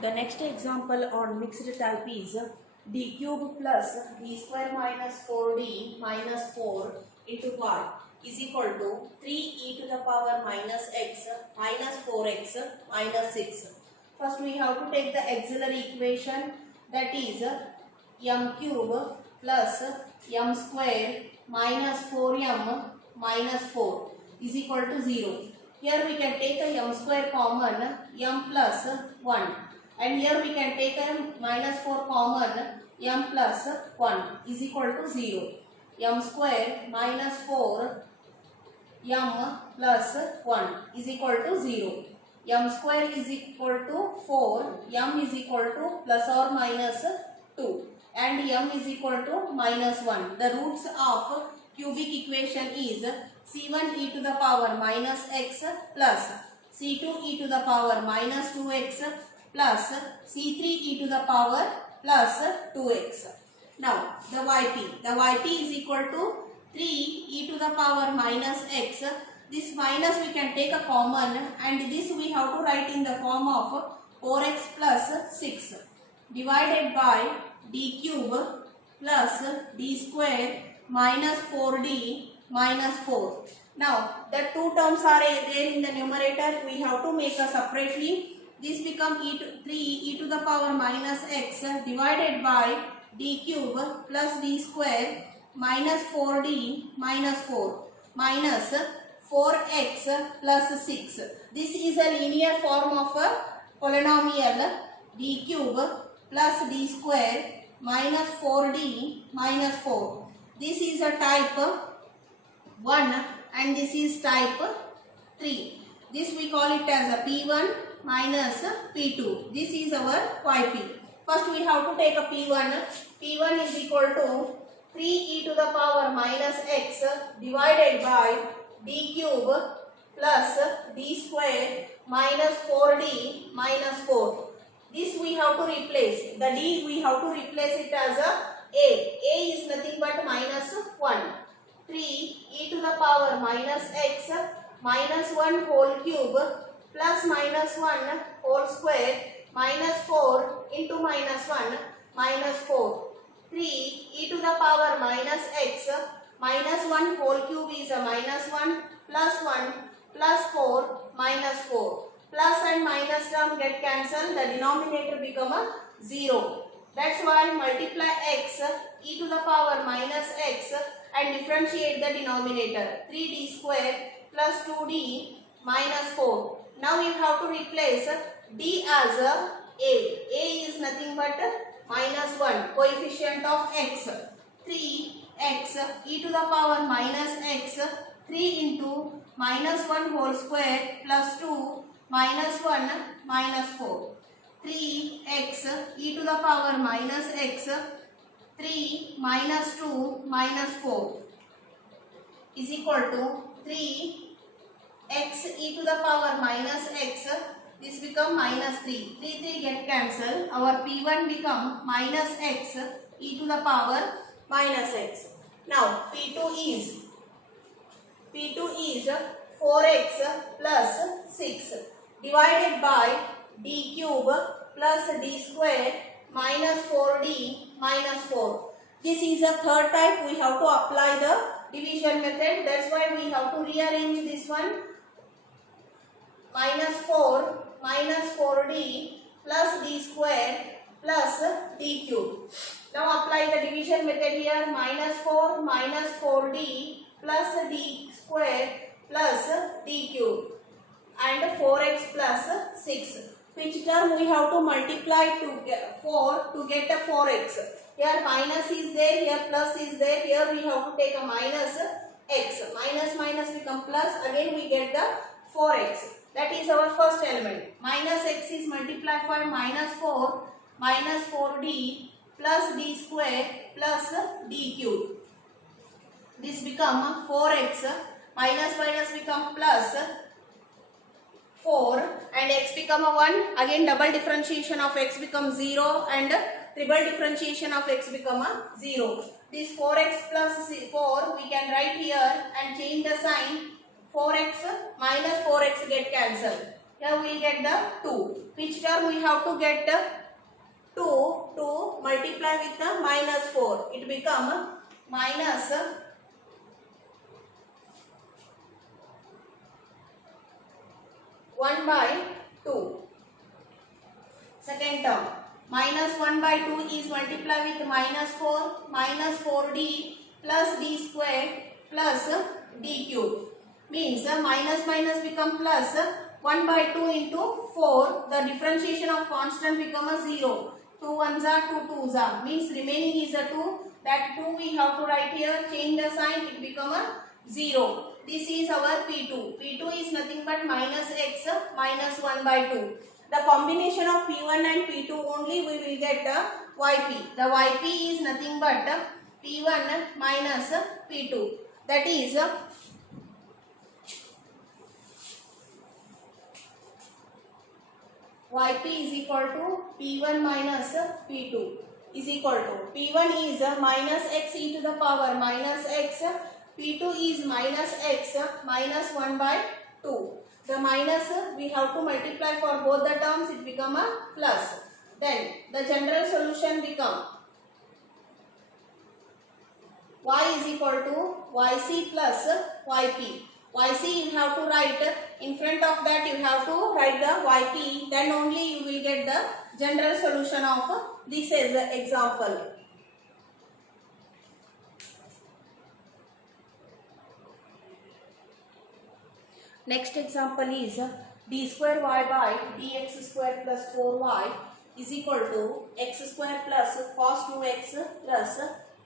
The next example on mixed type is d cube plus d square minus 4d minus 4 into what is equal to 3e to the power minus x minus 4x minus 6. First we have to take the auxiliary equation, that is m cube plus m square minus 4m minus 4 is equal to 0. Here we can take a m square common, m plus 1, and here we can take a minus 4 common, m plus 1 is equal to 0. m square minus 4 m plus 1 is equal to 0. m square is equal to 4, m is equal to plus or minus 2, and m is equal to minus 1. The roots of cubic equation is c1 e to the power minus x plus c2 e to the power minus 2x plus c3 e to the power plus 2x. Now the yp is equal to 3 e to the power minus x. This minus we can take a common, and this we have to write in the form of 4x plus 6 divided by d cube plus d square minus 4d minus 4. Now the two terms are there in the numerator, we have to make a separately. This become 3 e to the power minus x divided by d cube plus d square minus 4d minus 4 minus 4x plus 6. This is a linear form of a polynomial d cube plus d square minus 4d minus 4. This is a type 1 and this is type 3. This we call it as a P1 minus P2. This is our YP. First we have to take a P1. P1 is equal to 3 e to the power minus x divided by d cube plus d square minus 4d minus 4. This we have to replace. The d we have to replace it as a. A is nothing but minus 1. 3 e to the power minus x minus 1 whole cube plus minus 1 whole square minus 4 into minus 1 minus 4. 3 e to the power minus x minus 1 whole cube is a minus 1 plus 1 plus 4 minus 4. Plus and minus term get cancelled, the denominator become a 0. That's why multiply x e to the power minus x and differentiate the denominator. 3d square plus 2d minus 4. Now you have to replace d as a. A is nothing but minus 1, coefficient of x. 3x e to the power minus x, 3 into minus 1 whole square plus 2 minus 1 minus 4. 3x e to the power minus x, 3 minus 2 minus 4 is equal to 3x e to the power minus x. This become minus 3. 3 get cancelled. Our P1 become minus x e to the power minus x. Now P2 is 4x plus 6 divided by d cube plus d square minus 4d minus 4. This is a third type. We have to apply the division method. That's why we have to rearrange this one. Minus 4 minus 4d plus d square plus d cube. Now apply the division method here. Minus 4 minus 4d plus d square plus d cube and 4x plus 6. Which term we have to multiply to get 4 to get a 4x. Here minus is there, here plus is there. Here we have to take a minus x. Minus become plus. Again we get the 4x. That is our first element. Minus x is multiplied by minus 4 minus 4d plus d square plus d cube. This become 4x. Minus become plus 4 and x become a 1. Again double differentiation of x becomes 0 and triple differentiation of x become a 0. This 4x plus 4 we can write here and change the sign. 4x minus 4x get cancelled. Here we will get the 2. Which term we have to get? 2 to multiply with the minus 4. It become minus 1 by 2. Second term, minus 1 by 2 is multiply with minus 4, minus 4d plus d square plus d cube. Means minus minus become plus 1 by 2 into 4. The differentiation of constant become a 0. 2 ones are 2 twos are. Means remaining is a 2. That 2 we have to write here. Change the sign. It become a 0. This is our P2. P2 is nothing but minus x minus 1 by 2. The combination of P1 and P2 only we will get YP. The YP is nothing but P1 minus P2. That is YP is equal to P1 minus P2 is equal to P1 is minus x e to the power minus x, P2 is minus x minus 1 by 2. The minus we have to multiply for both the terms, it become a plus. Then the general solution become y is equal to yc plus yp. Yc you have to write in front of that, you have to write the yp, then only you will get the general solution of this as an example. Next example is d square y by dx square plus 4y is equal to x square plus cos 2x plus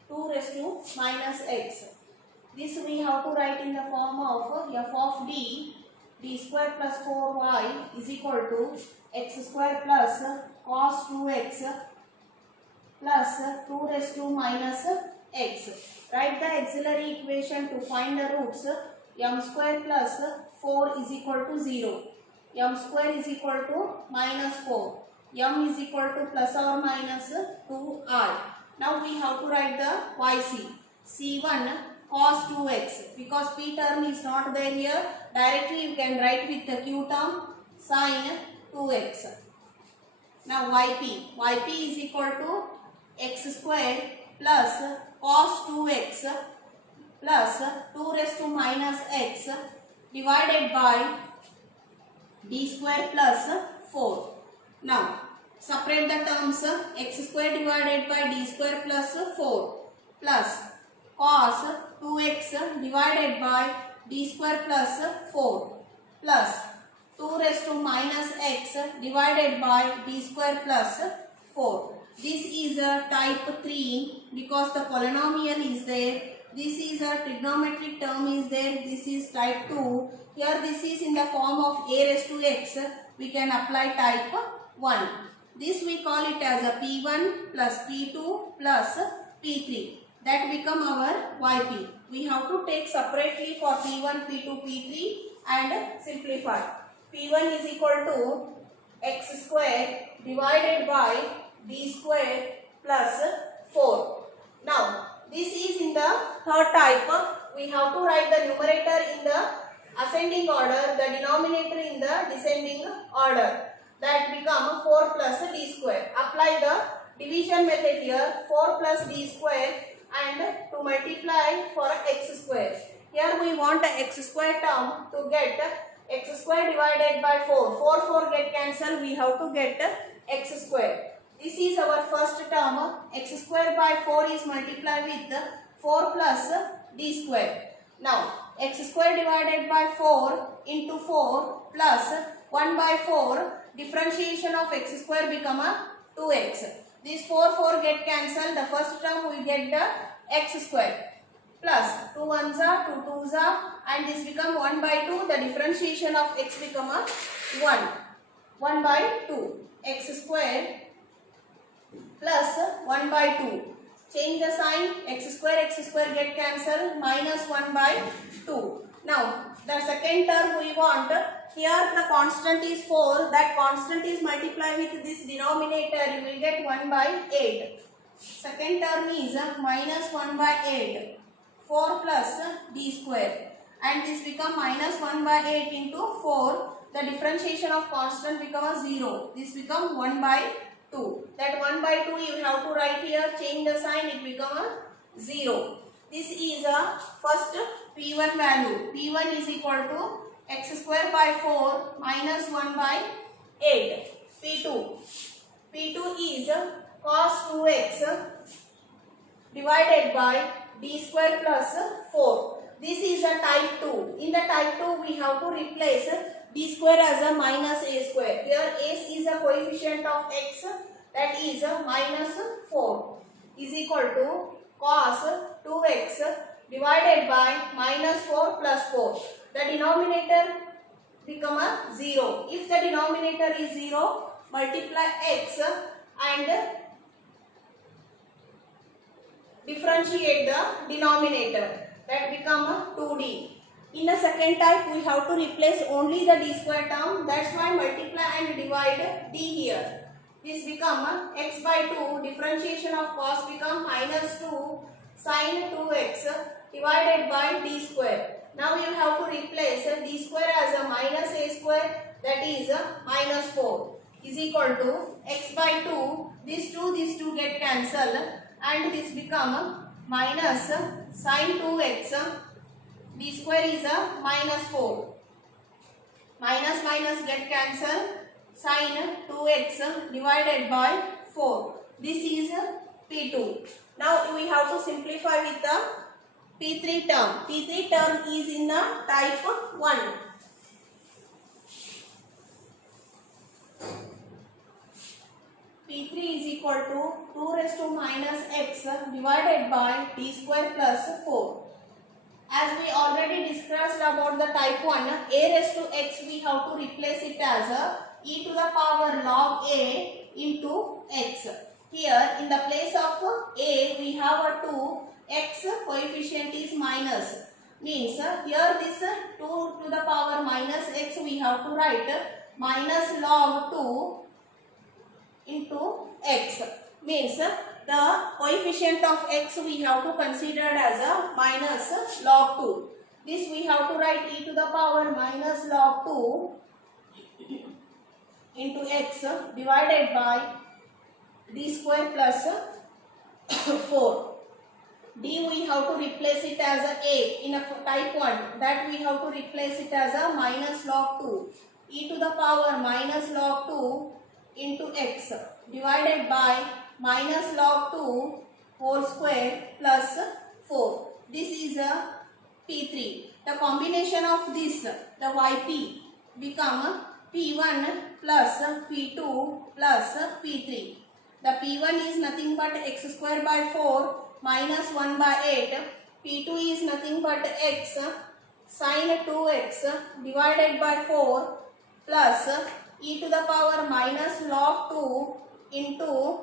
2 raised to minus x. This we have to write in the form of f of d square plus 4y is equal to x square plus cos 2x plus 2 raised to minus x. Write the auxiliary equation to find the roots. M square plus 4 is equal to 0. M square is equal to minus 4. M is equal to plus or minus 2i. Now we have to write the yc. C1 cos 2x. Because p term is not there here, directly you can write with the q term sin 2x. Now yp. Yp is equal to x square plus cos 2x plus 2 raised to minus x divided by d square plus 4. Now separate the terms. X square divided by d square plus 4 plus cos 2x divided by d square plus 4 plus 2 raised to minus x divided by d square plus 4. This is a type 3 because the polynomial is there. This is a trigonometric term is there. This is type 2. Here this is in the form of a raised to x. We can apply type 1. This we call it as a P1 plus P2 plus P3. That become our YP. We have to take separately for P1, P2, P3 and simplify. P1 is equal to x square divided by d square plus 4. Now this is in the third type. We have to write the numerator in the ascending order, the denominator in the descending order. That become 4 plus d square. Apply the division method here. 4 plus d square and to multiply for x square. Here we want a x square term to get x square divided by 4. 4 get cancelled. We have to get x square. This is our first term. X square by 4 is multiplied with 4 plus d square. Now x square divided by 4 into 4 plus 1 by 4. Differentiation of x square become a 2x. This 4 get cancelled. The first term we get the x square plus 2 ones are 2 twos are and this become 1 by 2. The differentiation of x become a 1 by 2. X square plus 1 by 2. Change the sign. X square get cancelled. Minus 1 by 2. Now the second term we want. Here the constant is 4. That constant is multiplied with this denominator. You will get 1 by 8. Second term is minus 1 by 8. 4 plus d square. And this become minus 1 by 8 into 4 the differentiation of constant become a 0. This become 1 by 2. That 1 by 2 you have to write here, change the sign, it become a 0. This is a first P1 value. P1 is equal to x square by 4 minus 1 by 8. P2. P2 is cos 2x divided by d square plus 4. This is a type 2. In the type 2 we have to replace d square as a minus a square. Here a is a coefficient of x, that is minus 4 is equal to cos 2x divided by minus 4 plus 4. The denominator become a 0. If the denominator is 0, multiply x and differentiate the denominator. That become a 2d. In the second type, we have to replace only the d square term. That's why multiply and divide d here. This become x by 2. Differentiation of cos become minus 2 sin 2x divided by d square. Now you have to replace d square as a minus a square, that is minus 4 is equal to x by 2. These two get cancelled and this become minus sin 2x. D square is a minus 4. Minus minus get cancelled. Sin 2x divided by 4. This is P2. Now we have to simplify with the P3 term. P3 term is in the type 1. P3 is equal to 2 raised to minus x divided by d square plus 4. As we already discussed about the type 1, a raised to x we have to replace it as e to the power log a into x. Here in the place of a we have a 2, x coefficient is minus. Means here this 2 to the power minus x we have to write minus log 2 into x. Means the coefficient of x we have to consider as a minus log 2. This we have to write e to the power minus log 2 into x divided by d square plus 4. D we have to replace it as a in a type 1. That we have to replace it as a minus log 2. E to the power minus log 2 into x divided by minus log 2 whole square plus 4. This is a P3. The combination of this, the YP, become P1 plus P2 plus P3. The P1 is nothing but x square by 4 minus 1 by 8. P2 is nothing but x sin 2x divided by 4 plus e to the power minus log 2 into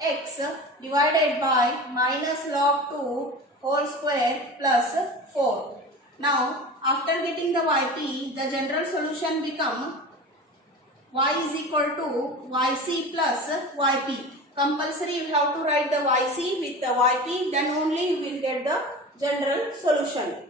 x divided by minus log 2 whole square plus 4. Now, after getting the YP, the general solution become y is equal to yc plus yp. Compulsory you have to write the yc with the yp, then only you will get the general solution.